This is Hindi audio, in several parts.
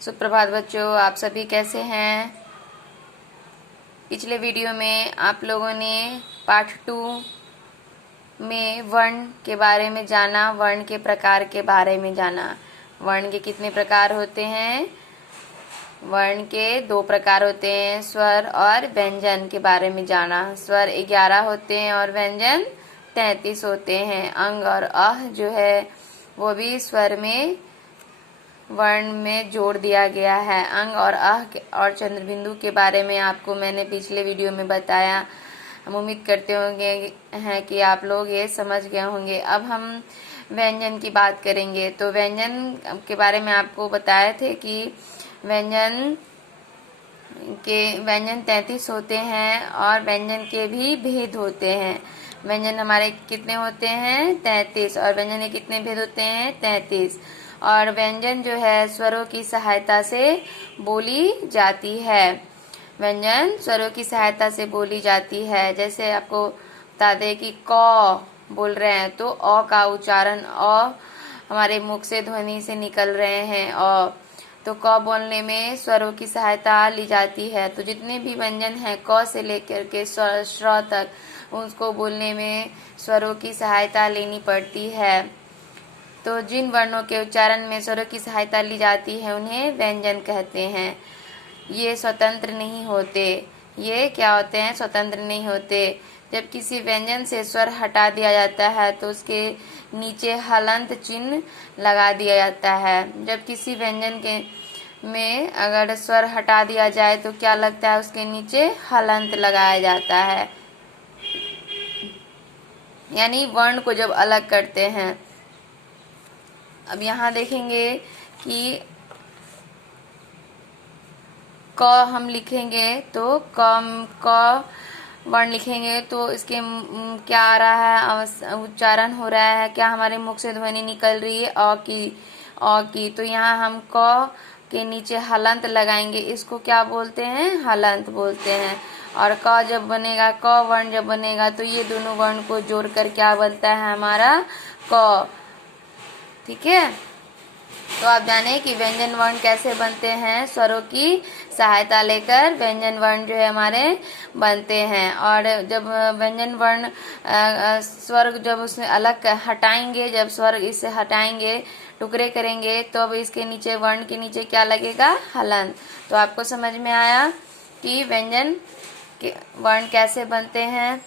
सुप्रभात बच्चों, आप सभी कैसे हैं। पिछले वीडियो में आप लोगों ने पार्ट 2 में वर्ण के बारे में जाना, वर्ण के प्रकार के बारे में जाना। वर्ण के कितने प्रकार होते हैं? वर्ण के 2 प्रकार होते हैं, स्वर और व्यंजन के बारे में जाना। स्वर 11 होते हैं और व्यंजन 33 होते हैं। अंग और अह जो है वो भी स्वर में वर्ण में जोड़ दिया गया है। अंग और अह और चंद्रबिंदु के बारे में आपको मैंने पिछले वीडियो में बताया। हम उम्मीद करते होंगे हैं कि आप लोग ये समझ गए होंगे। अब हम व्यंजन की बात करेंगे। तो व्यंजन के बारे में आपको बताए थे कि व्यंजन 33 होते हैं और व्यंजन के भी भेद होते हैं। व्यंजन हमारे कितने होते हैं? 33। और व्यंजन के कितने भेद होते हैं? 33। और व्यंजन जो है स्वरों की सहायता से बोली जाती है। व्यंजन स्वरों की सहायता से बोली जाती है। जैसे आपको बता दें कि क बोल रहे हैं तो अ का उच्चारण अ हमारे मुख से ध्वनि से निकल रहे हैं अ। तो क बोलने में स्वरों की सहायता ली जाती है। तो जितने भी व्यंजन हैं क से लेकर के श्र तक, उसको बोलने में स्वरों की सहायता लेनी पड़ती है। तो जिन वर्णों के उच्चारण में स्वरों की सहायता ली जाती है उन्हें व्यंजन कहते हैं। ये स्वतंत्र नहीं होते। ये क्या होते हैं? स्वतंत्र नहीं होते। जब किसी व्यंजन से स्वर हटा दिया जाता है तो उसके नीचे हलंत चिन्ह लगा दिया जाता है। जब किसी व्यंजन के में अगर स्वर हटा दिया जाए तो क्या लगता है? उसके नीचे हलंत लगाया जाता है, यानी वर्ण को जब अलग करते हैं। अब यहाँ देखेंगे कि क हम लिखेंगे तो क वर्ण लिखेंगे तो इसके क्या आ रहा है? उच्चारण हो रहा है। क्या हमारे मुख से ध्वनि निकल रही है? अ की। तो यहाँ हम क के नीचे हलंत लगाएंगे। इसको क्या बोलते हैं? हलंत बोलते हैं। और क जब बनेगा, क वर्ण जब बनेगा तो ये दोनों वर्ण को जोड़कर क्या बनता है? हमारा क। ठीक है। तो आप जाने कि व्यंजन वर्ण कैसे बनते हैं। स्वरों की सहायता लेकर व्यंजन वर्ण जो है हमारे बनते हैं। और जब व्यंजन वर्ण स्वर जब उसमें अलग हटाएंगे, जब स्वर इसे हटाएंगे, टुकड़े करेंगे, तो अब इसके नीचे वर्ण के नीचे क्या लगेगा? हलंत। तो आपको समझ में आया कि व्यंजन के वर्ण कैसे बनते हैं।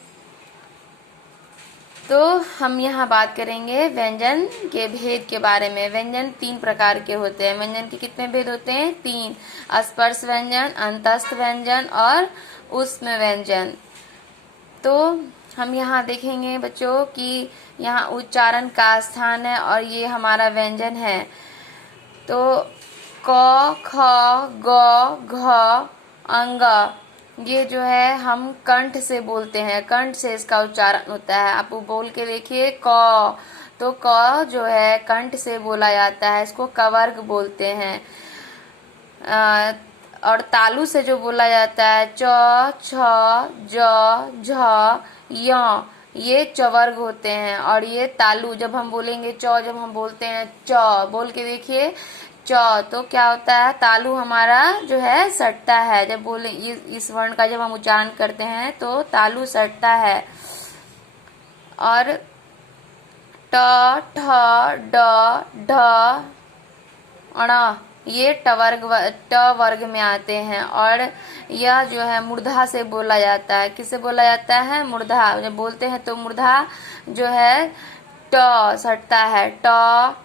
तो हम यहाँ बात करेंगे व्यंजन के भेद के बारे में। व्यंजन 3 प्रकार के होते हैं। व्यंजन के कितने भेद होते हैं? 3। स्पर्श व्यंजन, अंतस्थ व्यंजन और ऊष्म व्यंजन। तो हम यहाँ देखेंगे बच्चों कि यहाँ उच्चारण का स्थान है और ये हमारा व्यंजन है। तो क, ख, ग, घ, अंग, ये जो है हम कंठ से बोलते हैं। कंठ से इसका उच्चारण होता है। आप बोल के देखिए क। तो क जो है कंठ से बोला जाता है, इसको कवर्ग बोलते हैं। और तालु से जो बोला जाता है च, छ, ज, झ, य, ये चवर्ग होते हैं। और ये तालु जब हम बोलेंगे च, जब हम बोलते हैं च, बोल के देखिए च, तो क्या होता है? तालु हमारा जो है सटता है। जब बोले इस वर्ण का जब हम उच्चारण करते हैं तो तालु सटता है। और ट, ठ, ड, ढ, अण, ये ट वर्ग में आते हैं। और यह जो है मूर्धा से बोला जाता है। किससे बोला जाता है? मूर्धा। जब बोलते हैं तो मूर्धा जो है ट सटता है। ट,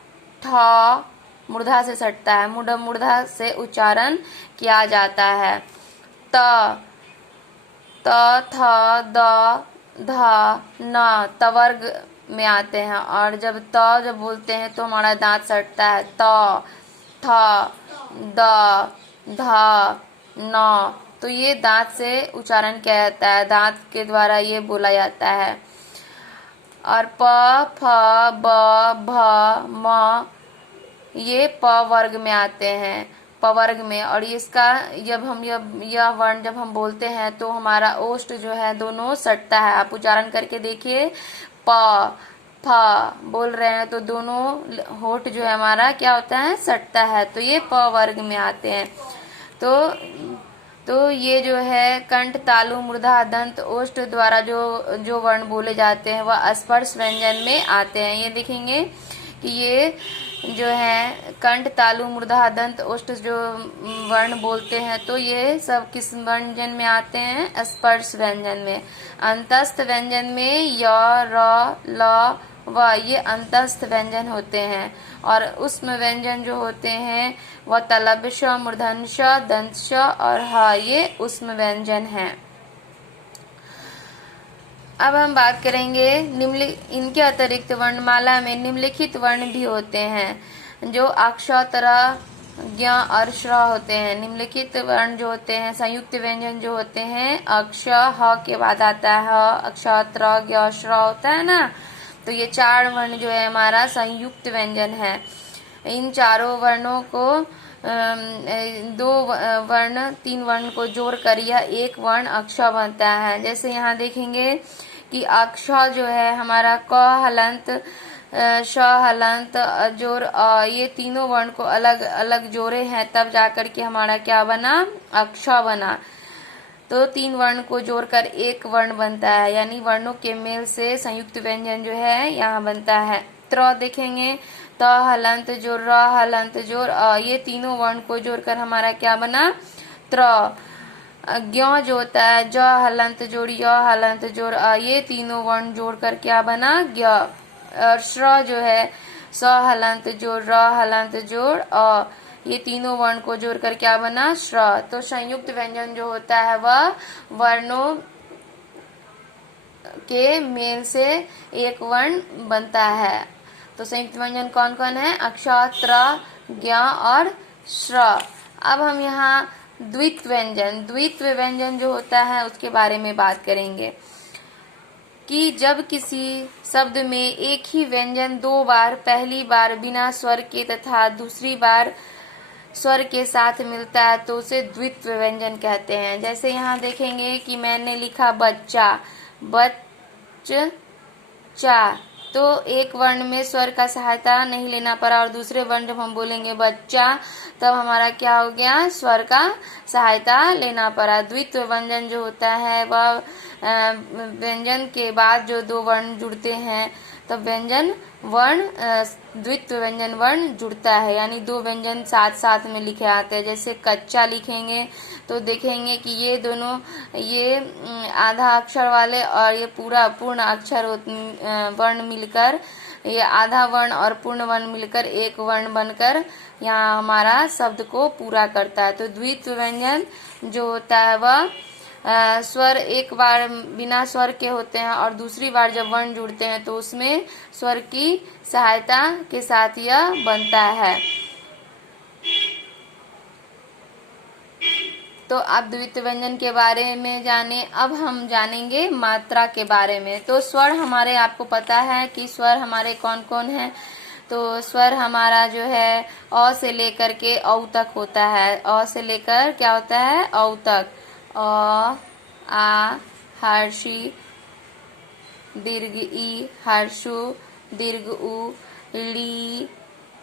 ठ मूर्धा से सटता है। मूर्धा से उच्चारण किया जाता है। त, थ, द, ध, न तवर्ग में आते हैं। और जब जब बोलते हैं तो हमारा दांत सटता है। त, थ, द, ध, न, तो ये दांत से उच्चारण किया जाता है। दांत के द्वारा ये बोला जाता है। और प, फ, ब, भ, म, ये प वर्ग में आते हैं। प वर्ग में। और इसका जब हम यह वर्ण जब हम बोलते हैं तो हमारा ओष्ठ जो है दोनों सटता है। आप उच्चारण करके देखिए प, फ बोल रहे हैं तो दोनों होठ जो है हमारा क्या होता है, सटता है, तो ये प वर्ग में आते हैं। तो ये जो है कंठ, तालु, मूर्धा, दंत, ओष्ठ द्वारा जो वर्ण बोले जाते हैं वह स्पर्श व्यंजन में आते हैं। ये देखेंगे कि ये जो है कंठ, तालु, मूर्धा, दंत, ओष्ठ जो वर्ण बोलते हैं तो ये सब किस व्यंजन में आते हैं, स्पर्श व्यंजन में। अंतस्थ व्यंजन में य, र, ल, व ये अंतस्थ व्यंजन होते हैं, और उष्म व्यंजन जो होते हैं वह तलब श, मूर्धन श, दंत श और ह ये उष्म व्यंजन हैं। अब हम बात करेंगे इनके अतिरिक्त वर्णमाला में निम्नलिखित वर्ण भी होते हैं जो अक्ष, तरह, ज्ञ और श्र होते हैं। निम्नलिखित वर्ण जो होते हैं संयुक्त व्यंजन जो होते हैं, अक्ष ह के बाद आता है ह, अक्ष, त्र, ज्ञ, श्र होता है ना, तो ये 4 वर्ण जो है हमारा संयुक्त व्यंजन है। इन चारों वर्णों को 3 वर्ण को जोड़कर यह एक वर्ण अक्ष बनता है। जैसे यहाँ देखेंगे कि अक्ष जो है हमारा क हलंत, श हलंत, जोर ये तीनों वर्ण को अलग अलग जोड़े हैं तब जाकर के हमारा क्या बना, अक्ष बना। तो 3 वर्ण को जोड़कर एक वर्ण बनता है, यानी वर्णों के मेल से संयुक्त व्यंजन जो है यहाँ बनता है। त्र देखेंगे, त हलंत जोर, र हलंत जोर, ये तीनों वर्ण को जोड़कर हमारा क्या बना, त्र। ज्ञ जो होता है ज हलंत जोड़, य हलंत जोड़, ये तीनों वर्ण जोड़कर क्या बना, ज्ञ। और श्र जो है स हलंत जोड़, र हलंत जोड़, ये तीनों वर्ण को जोड़कर क्या बना, श्र। तो संयुक्त व्यंजन जो होता है वह वर्णों के मेल से एक वर्ण बनता है। तो संयुक्त व्यंजन कौन कौन है, अक्ष, त्र, ज्ञ और श्र। अब हम यहाँ द्वित्व व्यंजन जो होता है उसके बारे में बात करेंगे कि जब किसी शब्द में एक ही व्यंजन 2 बार, पहली बार बिना स्वर के तथा दूसरी बार स्वर के साथ मिलता है तो उसे द्वित्व व्यंजन कहते हैं। जैसे यहाँ देखेंगे कि मैंने लिखा बच्चा, चा, तो एक वर्ण में स्वर का सहायता नहीं लेना पड़ा और दूसरे वर्ण जब हम बोलेंगे बच्चा तब हमारा क्या हो गया, स्वर का सहायता लेना पड़ा। द्वित्व व्यंजन जो होता है वह व्यंजन के बाद जो 2 वर्ण जुड़ते हैं तब द्वित्व व्यंजन वर्ण जुड़ता है, यानी 2 व्यंजन साथ साथ में लिखे आते हैं। जैसे कच्चा लिखेंगे तो देखेंगे कि ये दोनों, ये आधा अक्षर वाले और ये पूर्ण अक्षर वर्ण मिलकर, ये आधा वर्ण और पूर्ण वर्ण मिलकर एक वर्ण बनकर यहाँ हमारा शब्द को पूरा करता है। तो द्वित्व व्यंजन जो होता है वह स्वर एक बार बिना स्वर के होते हैं और दूसरी बार जब वर्ण जुड़ते हैं तो उसमें स्वर की सहायता के साथ यह बनता है। तो आप द्वित्व व्यंजन के बारे में जाने, अब हम जानेंगे मात्रा के बारे में। तो स्वर हमारे, आपको पता है कि स्वर हमारे कौन कौन है। तो स्वर हमारा जो है अ से लेकर के औ तक होता है। अ से लेकर क्या होता है, औ तक। अ, आ, हर्षी, दीर्घ ई, हर्षु, दीर्घ उ, ली,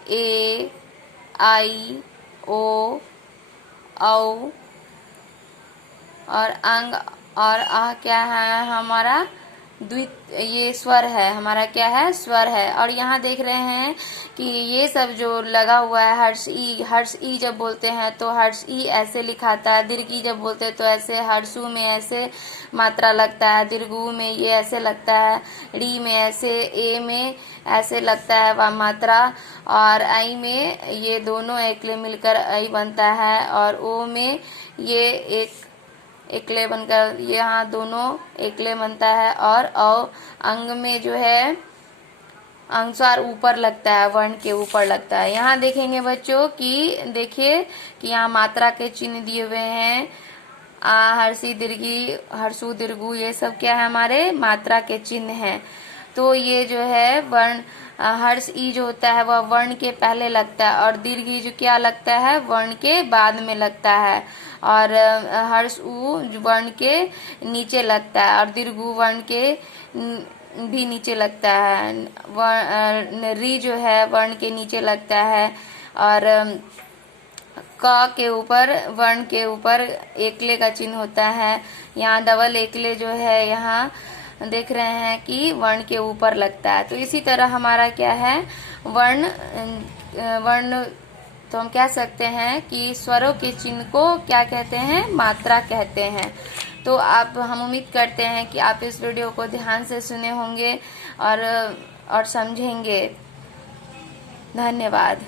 ए, आई, ओ, औ और अंग और आ क्या है हमारा, ये स्वर है, हमारा क्या है, स्वर है। और यहाँ देख रहे हैं कि ये सब जो लगा हुआ है हर्ष ई जब बोलते हैं तो हर्ष ई ऐसे लिखाता है, दीर्घ ई जब बोलते हैं तो ऐसे, हर्षु में ऐसे मात्रा लगता है, दीर्घु में ये ऐसे लगता है, री में ऐसे, ए में ऐसे लगता है वह मात्रा, और आई में ये दोनों एकले मिलकर आई बनता है, और ओ में ये एकले बनकर यहाँ दोनों एकले बनता है, और अंग में जो है अनुस्वार ऊपर लगता है, वर्ण के ऊपर लगता है। यहाँ देखेंगे बच्चों कि देखिए कि यहाँ मात्रा के चिन्ह दिए हुए हैं, आ, हर्षी, दीर्घी, हर्षु, दीर्घु, ये सब क्या है, हमारे मात्रा के चिन्ह हैं। तो ये जो है वर्ण हर्ष ई जो होता है वह वर्ण के पहले लगता है, और दीर्घ ई जो क्या लगता है, वर्ण के बाद में लगता है, और हर्ष उ वर्ण के नीचे लगता है, और दीर्घ उ वर्ण के भी नीचे लगता है, री जो है वर्ण के नीचे लगता है, और क के ऊपर, वर्ण के ऊपर एकले का चिन्ह होता है। यहाँ डबल एकले जो है यहाँ देख रहे हैं कि वर्ण के ऊपर लगता है। तो इसी तरह हमारा क्या है, वर्ण वर्ण तो हम कह सकते हैं कि स्वरों के चिन्ह को क्या कहते हैं, मात्रा कहते हैं। तो हम उम्मीद करते हैं कि आप इस वीडियो को ध्यान से सुने होंगे और समझेंगे। धन्यवाद।